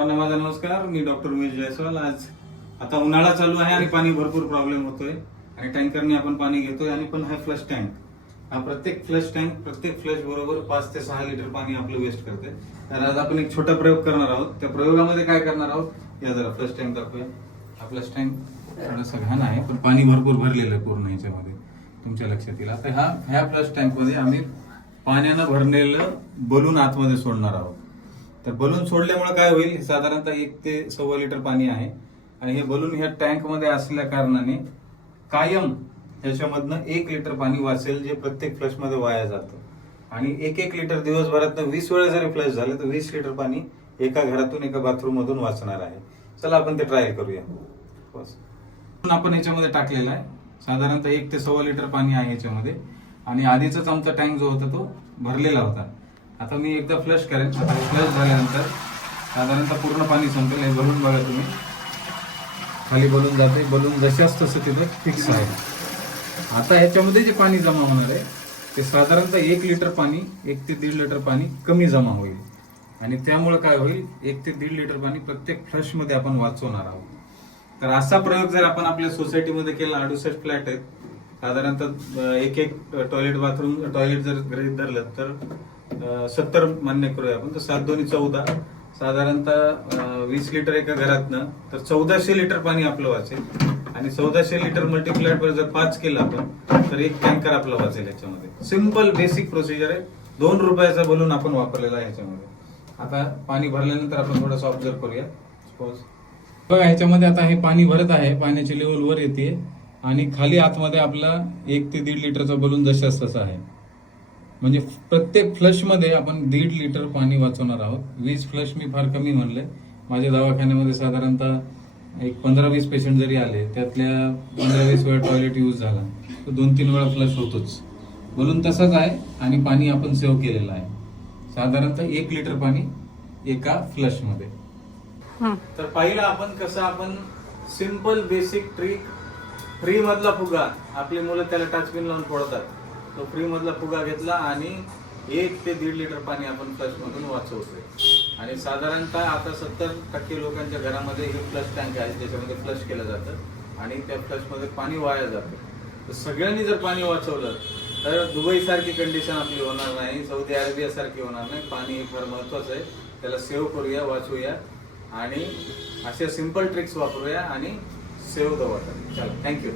माझा नमस्कार. मी डॉक्टर उमेश जयस्वाल. आज आता उन्हाळा चालू आहे आणि पाणी भरपूर प्रॉब्लेम होतोय आणि टँकरने आपण पाणी घेतोय आणि पण हा फ्लश टँक, हा प्रत्येक फ्लश बरोबर 5 ते 6 लिटर पाणी आपलं वेस्ट करते. तर आज आपण एक छोटा प्रयोग करणार आहोत. त्या प्रयोगामध्ये काय करणार आहोत, या जरा फ्लश टँक दाखवूया. हा फ्लश टँक थोडासा घाण आहे पण पाणी भरपूर भरलेलं आहे पूर्ण याच्यामध्ये, तुमच्या लक्षात येईल. आता ह्या फ्लश टँक मध्ये आम्ही पाण्यानं भरलेलं बलून आतमध्ये सोडणार आहोत. तर बलून सोडल्यामुळे काय होईल, साधारणतः 1 ते 1.25 लिटर पाणी आहे आणि हे बलून ह्या टँक मध्ये असल्या कारणाने कायम ह्याच्यामधनं 1 लिटर पाणी वाचेल, जे प्रत्येक फ्लश मध्ये वाया जातं. आणि 1 लिटर दिवसभरात 20 वेळा जरी फ्लश झालं तर 20 लिटर पाणी एका घरातून, एका बाथरूम मधून वाचणार आहे. चला आपण ते ट्राय करूया. आपण ह्याच्यामध्ये टाकलेला आहे साधारणतः 1 ते 1.25 लिटर पाणी आहे ह्याच्यामध्ये आणि आधीचाच आमचा टँक जो होता तो भरलेला होता. आता मी एकदा फ्लश करेन. आता फ्लश झाल्यानंतर साधारणतः पूर्ण पाणी संपेल. हे बलून बघा तुम्ही, खाली बलून जाते, बलून जशाच तसं तिथं फिक्स आहे. आता ह्याच्यामध्ये जे पाणी जमा होणार आहे ते साधारणतः 1 लिटर पाणी, 1 ते 1.5 लिटर पाणी कमी जमा होईल आणि त्यामुळे काय होईल, 1 ते 1.5 लिटर पाणी प्रत्येक फ्लश मध्ये आपण वाचवणार आहोत. तर असा प्रयोग जर आपण आपल्या सोसायटीमध्ये केला, 68 फ्लॅट आहेत, साधारणतः एक टॉयलेट जर गृहीत धरलं तर 70 मान्य करूया आपण, तर 7 दोन्ही 14, साधारणतः 20 लिटर एका घरातनं, तर 1400 लिटर पाणी आपलं वाचेल. आणि 1400 लिटर मल्टीप्लाइड वर जर 5 केलं आपण तर 1 टँकर आपला वाचेल. याच्यामध्ये सिंपल बेसिक प्रोसिजर आहे. 2 रुपयाचा बलून आपण वापरलेला आहे ह्याच्यामध्ये. आता पाणी भरल्यानंतर आपण थोडंसं ऑब्झर्व करूया. सपोज बघा, ह्याच्यामध्ये आता हे पाणी भरत आहे, पाण्याची लेवल वर येते आणि खाली आतमध्ये आपला 1 ते 1.5 लिटरचा बलून जशाच तसा आहे. म्हणजे प्रत्येक फ्लश मध्ये आपण 1.5 लिटर पाणी वाचवणार आहोत. 20 फ्लश मी फार कमी म्हणले. माझ्या दवाखान्यामध्ये साधारणतः एक 15-20 पेशंट जरी आले, त्यातल्या 15-20 वेळा टॉयलेट यूज झाला तर 2-3 वेळा फ्लश होतोच. बलून तसाच आहे आणि पाणी आपण सेव्ह केलेलं आहे. साधारणतः 1 लिटर पाणी एका फ्लश मध्ये. तर पहिला आपण कसं, आपण सिंपल बेसिक ट्रिक, फ्री मधला फुगा, आपली मुलं त्याला टचपिन लावून फोडतात, तो फ्री मधला फुगा घेतला आणि 1 ते 1.5 लिटर पाणी आपण फ्लश मधून वाचवतोय. आणि साधारणतः आता 70% लोकांच्या घरामध्ये हे फ्लश टँक आहे, त्याच्यामध्ये फ्लश केलं जातं आणि त्या फ्लश मध्ये पाणी वाया जातं. तर सगळ्यांनी जर पाणी वाचवलं तर दुबई सारखी कंडिशन आपली होणार नाही, सौदी अरेबिया सारखी होणार नाही. पाणी हे फार महत्वाचं आहे, त्याला सेव्ह करूया, वाचवूया आणि अशा सिंपल ट्रिक्स वापरूया आणि सेव्ह द वॉटर. चला, थँक्यू.